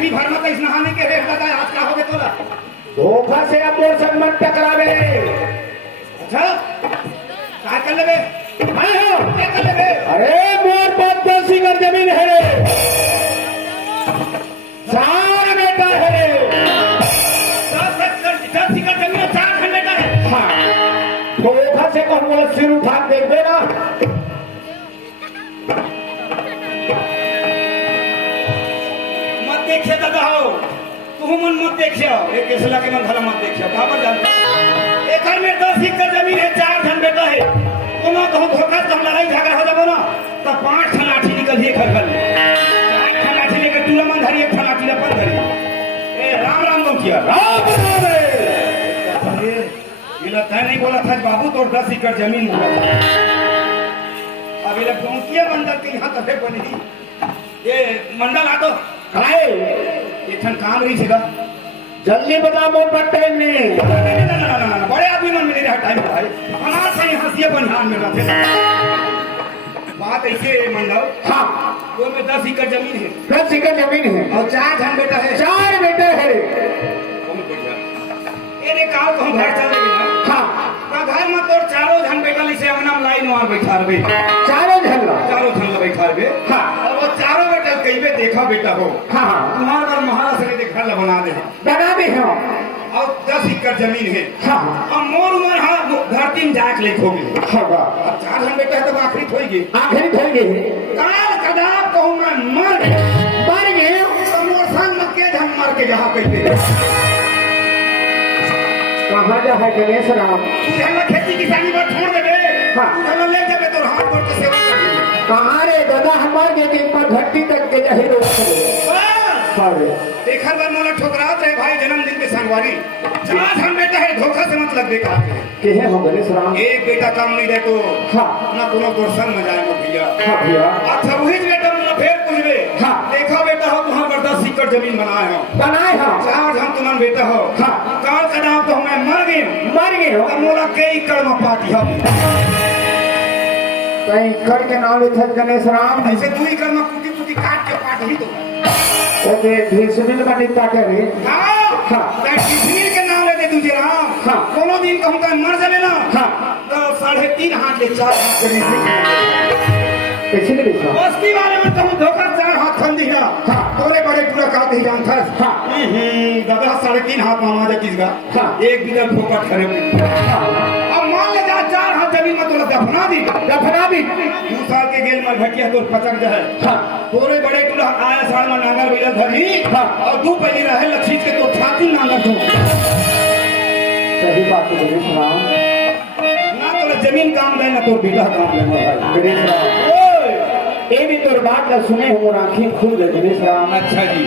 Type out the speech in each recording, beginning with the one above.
रात्रि भर में कैसे नहाने के रेट बताए आज का होगे तोला धोखा से अब मोर संग मत टकरावे। अच्छा क्या कर लेबे मैं हूँ क्या कर लेबे अरे मोर पास 10 एकड़ जमीन है रे, 4 बेटा है रे। 10 एकड़ जमीन 4 घंटे का है। हाँ धोखा से कौन बोला सिर उठा के देखबे ना। मत देखिए दादा हो तू मन मत देखियो एक केसला के मन भला मत देखियो काबर जानता एकड़ में 10 एकड़ जमीन है 4 घंटे का है कोनो कहूं धोखा तो हम लड़ाई झगड़ा हो जाबो ना तो 5 ठन लाठी निकल ये घर घर में 4 ठन लाठी लेके टूला मन धरी एक ठन लाठी ले अपन धरी ए राम राम दो किया राम राम रे। ये लगता नहीं बोला था बाबू तो 10 एकड़ जमीन हुआ अब ये पहुंचिए मंडल के यहाँ तबे बनी ये मंडल आ तो आए एक ठन काम रही सीधा जल्दी बता मोर पर टाइम नहीं। ना बड़े आदमी मन मिले रहा टाइम भाई हमारे से हंसिए बनिहान में रहते बात ऐसे मंडल हाँ वो में 10 एकड़ जमीन है 10 एकड़ जमीन है और 4 धन बेटा है 4 बेटे है। बहुत बढ़िया ये काल को हम घर चल रहे ना हाँ का घर में तो 4 धन बेटा लिसे हमना लाइन वहां बैठा रहे 4 झल्ला। 4 धन बैठा रहे हाँ और वो 4 बेटा कहीं पे देखा बेटा हो हाँ हाँ तुम्हारा महाराज ने देखा ला बना दे बना भी है। और 10 एकड़ जमीन है हाँ और मोर उमर हाँ धरती में जाके लिखो गए हाँ अब 4 धन बेटा है तो आखिरी थोड़ी आखिरी थोड़ी गई काल कदाप कहूँ मैं मर गए तो मोर संग में के हम मर के जहाँ कहते कहाँ जा है गणेश राम। तुझे हम खेती किसानी पर छोड़ देबे हाँ। तुझे ले जाबे तो हाथ पर के सेवा कर कहाँ रे दादा हमार के दिन पर घट्टी तक के जाही रोक अरे देखर बार मोला ठोकरात रहे भाई जन्मदिन के संगवारी 4 धन बेटा है धोखा से मतलब बेकार के है हो गणेश राम। एक बेटा काम नहीं दे तो हाँ ना कोनो दर्शन में जाए भैया हाँ भैया अच्छा वही बेटा मुझे फिर पूछबे हाँ देखा बेटा हो तुहां पर 10 एकड़ जमीन बनाए हो बनाए हाँ 4 धन तुमन बेटा हो हाँ काल कदाप तो मैं मर गए हो तो मोला के एकड़ में पार्टी हो कहीं कर के नाम लिखा गणेश राम। ऐसे 2 एकड़ में कुटी कुटी काट के पार्टी तो ओके भीषमिल बनी ताके रे। हाँ हाँ किसमीर के नाम लेते तुझे राम हाँ कोनो दिन कहूँ तो मर जाबे ना हाँ तो 3.5 हाथ ले 4 हाथ करे इसलिए लिखा बस्ती वाले में कहूँ धोखा 4 हाथ खन दिया हाँ तोरे बड़े पूरा काट ही जानता है हाँ दादा 3.5 हाथ मामा जा किसका हाँ एक बिना फोकट करे अब मान ले जा 4 हाथ जमीन में तोरा दफना दी 2 साल के गेल में घटिया तो पचक जाए हाँ तोरे बड़े पूरा आया साल में नांगर बैल धरी हाँ और 2 पहली रहे लक्षित के तो छाती नांगर दो सही बात है गणेश राम। ना तो जमीन काम दे ना तो बेटा काम दे भाई गणेश राम ये भी तो बात का सुने हो आंखें खुल गए गणेश राम। अच्छा जी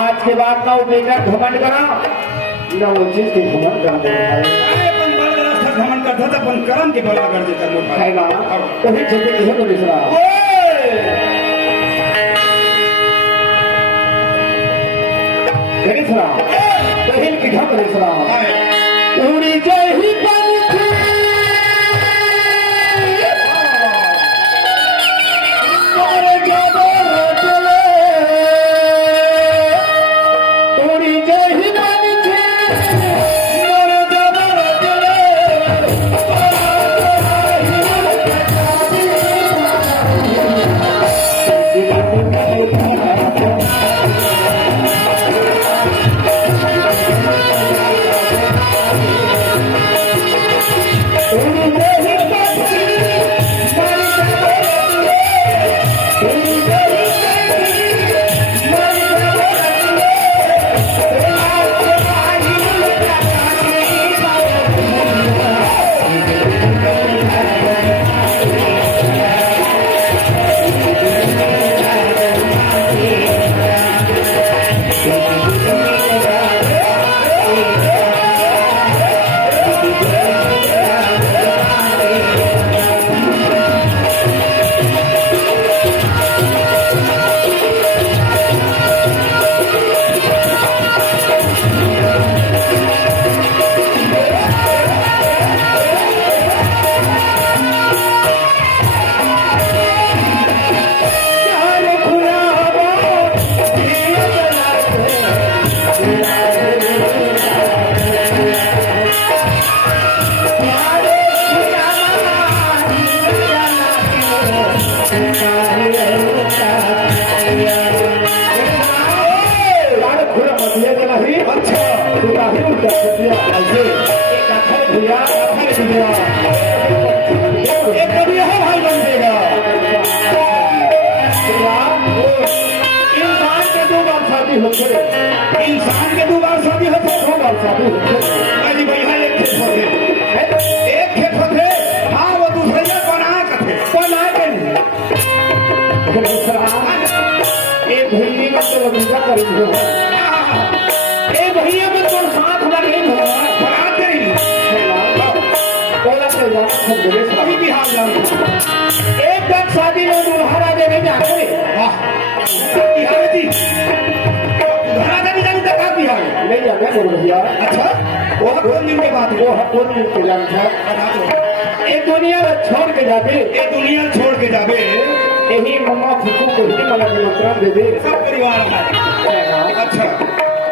आज के बाद ना वो बेटा घमंड करा ना वो चीज के घमंड करा अरे अपन बड़ा रास्ता घमंड करता था अपन कर्म के बड़ा कर देता मोर भाई है ना तो ही चलते है गणेश राम। गणेश राम तो ही की धम गणेश राम उड़ी जय ही पंछी यार खुरा मतिया के नहीं अच्छा तू काहे उल्टा सोचिया ऐसे एक आखिर भैया एक कभी है भाई बन देगा इंसान के दो बार शादी होते इंसान के दो बार शादी होते दो बार शादी होते अजी भैया एक खेत होते एक खेत होते हाँ वो दूसरे बना करते बना के एक भैया में तो लगा कर ए भैया में तो साथ लगे बनाते ही बोला तो यार सब जगह अभी बिहार जाऊँ एक बार शादी में दुल्हरा देने जाते बिहार जी दुल्हरा देने जाऊँ तक आप बिहार नहीं जाना बोल भैया अच्छा वो कौन दिन के बाद वो कौन इंतजाम था बना दो एक दुनिया में छोड़ के जाते ये दुनिया छोड़ के जावे यही मम्मा फूफू को ही मला निमंत्रण दे दे सब परिवार है अच्छा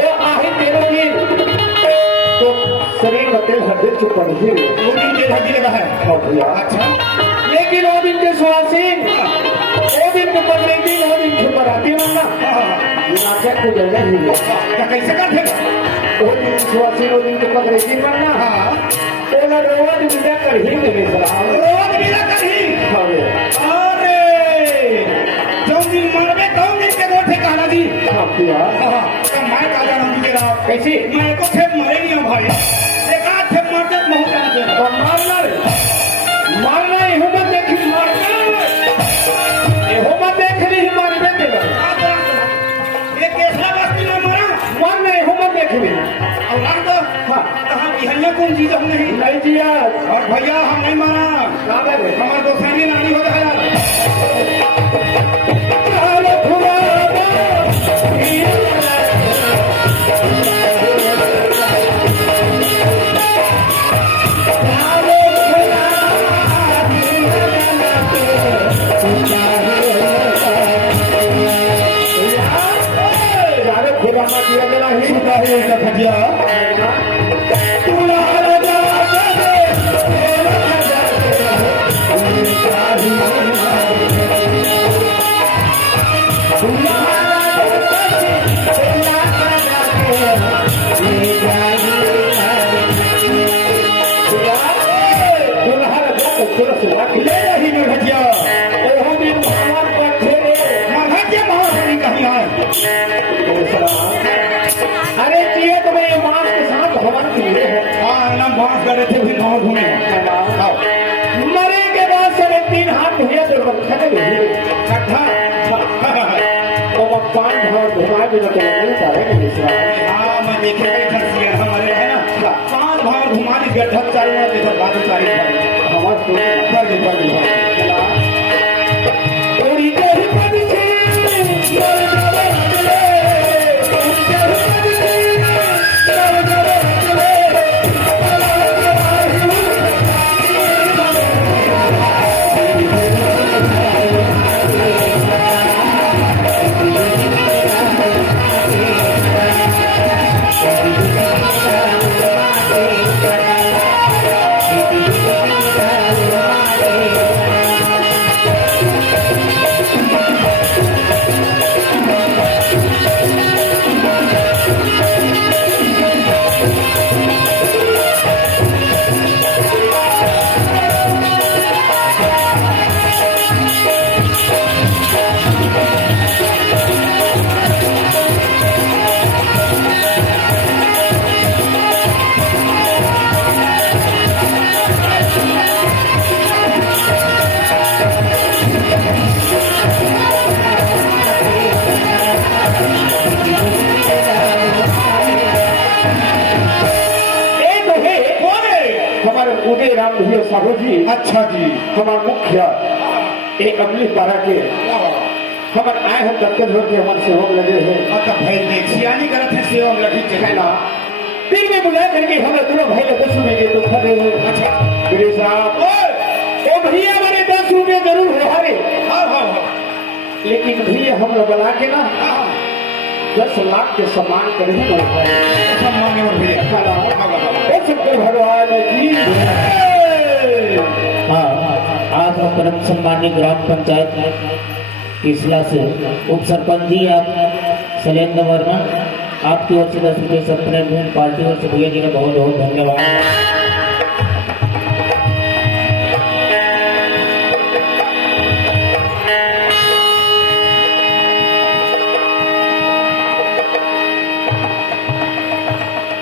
तो आहे तेरे दिन तो शरीर में तेल हड्डी चुप पड़ गई वो दिन जेल हड्डी लगा है और भैया अच्छा लेकिन वो दिन के सुहासिन वो दिन के बदलेंगे वो दिन के बराती बनना नाचक को जगह नहीं है क्या कैसे करते वो दिन सुहासिन वो दिन के बदलेंगे बनना हाँ तो ना रोज विदा कर ही देने सलाम रोज मिला कर ही अरे जो दिन मरबे तो दिन के गोठे कहला जी हाँ भैया तो मैं कहा जा रहा हूँ कि राव कैसी मैं को थे मरे नहीं हूँ भाई देखा थे मर तक बहुत जाना दे और मारना ये हो मत देखी मारना ये हो मत देख रही मार दे देगा ये केसरा बस्ती में मरा मारना ये हो मत देख रही और रात तो हाँ कहाँ बिहनिया कौन चीज हम नहीं नहीं जिया और भैया हम नहीं मारा हमारे दोस्तानी नानी हो गया दिया गया ही भैया भैया अरे जिए तो मैं मां के साथ भवन के लिए हाँ नाम बांस कर रहे थे भी गाँव घूमे मरे के बाद साढ़े 3 हाथ भैया तो खड़े हुए अच्छा तो मैं 5 हाथ घुमा भी ना चले सारे मिश्रा हाँ मैं देखे हमारे है ना 5 भाव घुमा दी गड्ढा चालू है देखो बाजू चालू हमारे तो पर ओरी के पद से उदय राम भैया साहू जी अच्छा जी हमारे मुखिया एक अगली पारा के हमारे आए हम दत्तन हो के हमारे सेवक लगे हैं अच्छा भाई देख सियानी करत है सेवा लगी है ना फिर में बुला करके हमें दोनों भाई लोग सुनेंगे तो खड़े हो अच्छा मेरे साहब ओ भैया हमारे 10 रुपये जरूर है हरे हाँ हाँ लेकिन भैया हम लोग बना के ना 10 लाख के सम्मान कर ही सम्मान और भैया शंकर भगवान की हाँ आज हम परम सम्मानित ग्राम पंचायत किसला से उप सरपंच जी आप शैलेंद्र वर्मा आपकी ओर से 10 रुपये सप्ताह में पार्टी ओर से भैया जी ने बहुत बहुत धन्यवाद।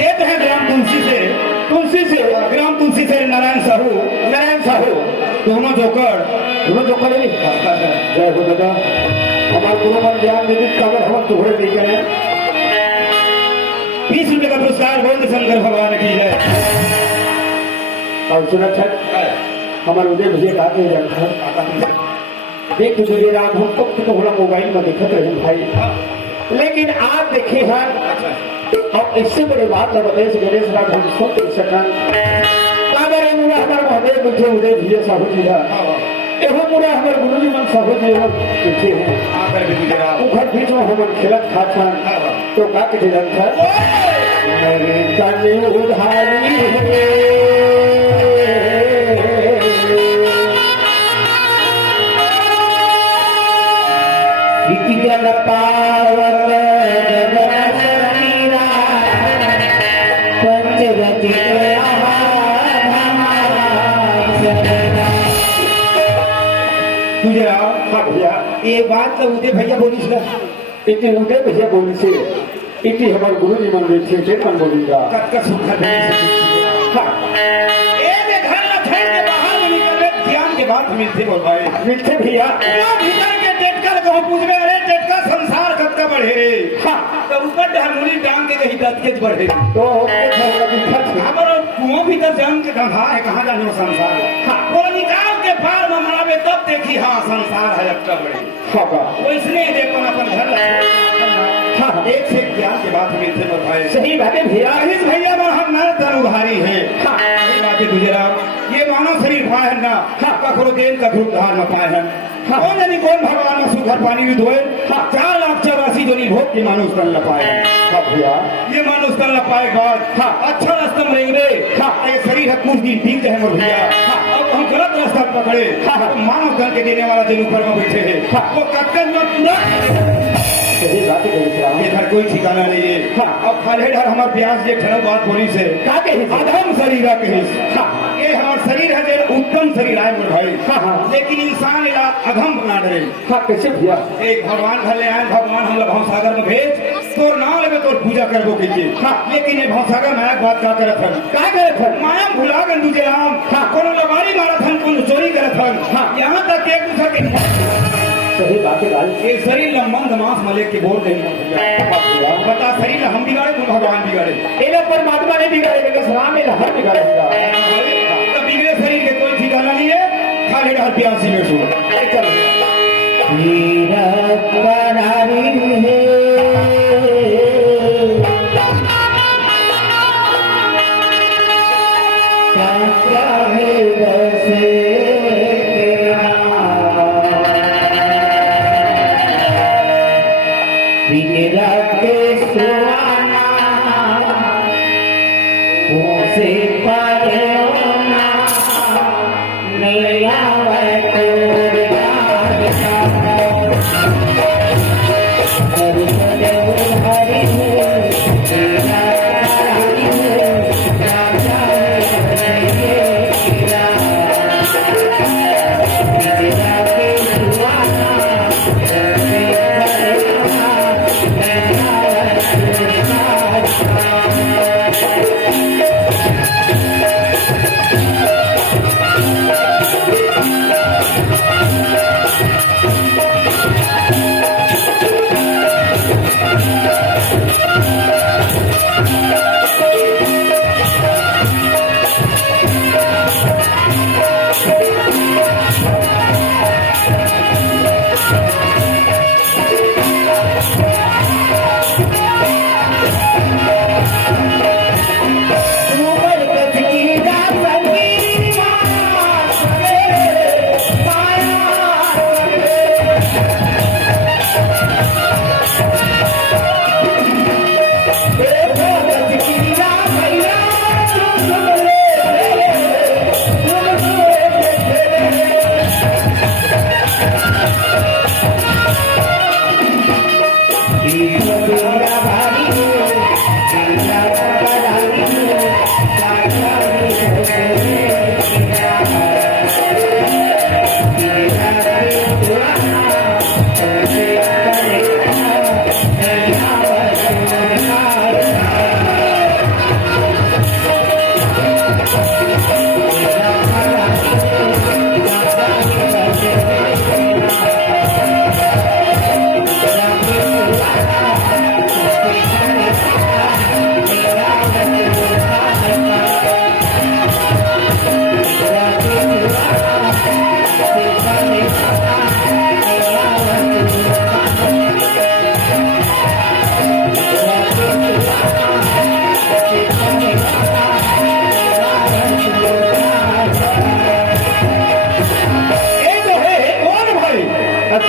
ये तो है ग्राम तुलसी से ग्राम तुलसी से नारायण साहू दोनों जोकर जय हो दादा हमारे गुरु मन ज्ञान निमित्त कागर हम तुहरे लेकर हैं 20 रुपए का पुरस्कार गोविंद शंकर भगवान की जय। और सुरक्षक हमारे उदय भैया का के रखा देख तुझे रात हम तक तो थोड़ा मोबाइल में देखते रहे भाई लेकिन आप देखे हैं और इससे बड़ी बात न बताए गणेश रात हम सब देख सकन कागर हमारे महादेव मुझे उदय भैया साहू जी का एहो पूरा हमारे गुरुजी मन साहू जी हम देखे हैं आकर भी गुजरात उखर बीच में हम खेलत खात छन तो का के दिन था मेरे तन उधारी है इति जल पावन जगत पंचवती गुजरात हाँ भैया एक बात तो उदय भैया बोली ना इति उदय भैया बोली से इति हमारे गुरु जी मन में थे मन बोलेगा कटका सुखा हाँ एक घर ना छोड़ के बाहर में निकले ध्यान के बाद मिलते बोल भाई मिलते भैया भीतर के टेटका को पूछ रहे अरे टेटका संसार कब का बढ़े रे हाँ तो ऊपर ढामुनी टांग के कहीं दत के बढ़े तो हमारा कुआं भीतर जान के कहा है कहाँ जानो संसार हाँ वो निकाल के पार में मारे तब देखी हाँ संसार है अब का बढ़े हाँ वो इसलिए देखो ना अपन घर हाँ एक से ज्ञान के बाद मिलते बोल भाई सही बात है भैया इस भैया बाहर न तन उधारी है हाँ ये बात है गुजरात ये मानव शरीर पाए है ना हाँ कखरो देन कखरो धार न पाए है हाँ कौन जानी कौन भगवान में सुधर पानी भी धोए हाँ 4,84,000 जो निभोग के मानुष तन न पाए हाँ भैया ये मानुष तन न पाए बाद हाँ अच्छा रास्ता में रहेंगे हाँ ये शरीर है कुछ दिन ठीक है मोर भैया हाँ अब हम गलत रास्ता पकड़े हाँ मानव तन के देने वाला दिन ऊपर में बैठे है हाँ वो कक्कन में पूरा सही बात है इधर कोई ठिकाना नहीं है हाँ अब खाले इधर हमारे प्यास जे ठहरा बात बोली से का के अधम शरीर के हाँ ये हमारा शरीर है जो उत्तम शरीर है मोर भाई हाँ हाँ लेकिन इंसान इला अधम बना डरे हाँ कैसे भैया एक भगवान घर ले आए भगवान हम लोग भवसागर में भेज तोर नाम लगे तोर पूजा करबो कीजिए हाँ लेकिन ये भवसागर में एक बात का करत हन का करत हन माया भुला गन दूजे राम हाँ कोनो लबारी मारत हन कोनो चोरी करत हन हाँ यहाँ तक एक दूसरे के सही बात है भाई एक शरीर मंद मांस मले के बोल नहीं बता शरीर हम बिगाड़े तुम भगवान बिगाड़े ये परमात्मा ने बिगाड़े लेकिन राम ने हर बिगाड़ेगा तो बिगड़े शरीर के कोई ठिकाना नहीं है खाली हर प्यासी में सो से पाना नैया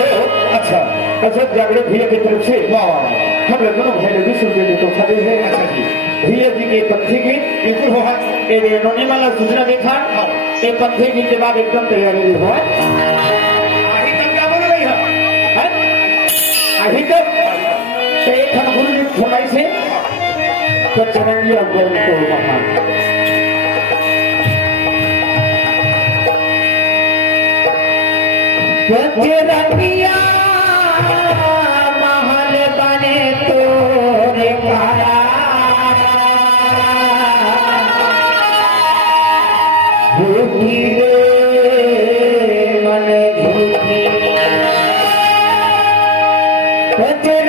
अच्छा अशोक जागरण भैया की तरफ से वाह हम दोनों भाई लोग 20 रुपये तो खड़े हैं। अच्छा जी भैया जी के पंथी गीत बिल्कुल हुआ नोनी वाला सूचना देखा एक पंथी गीत के बाद एकदम तैयारी हुआ आही तक क्या बोल रही है अभी तक तो एक हम गुरु जी फरमाई से तो चरणजी अब्दुल को महान बजरंगिया महल बने तोरे काया भूखी रे मन भूखी बजरंगिया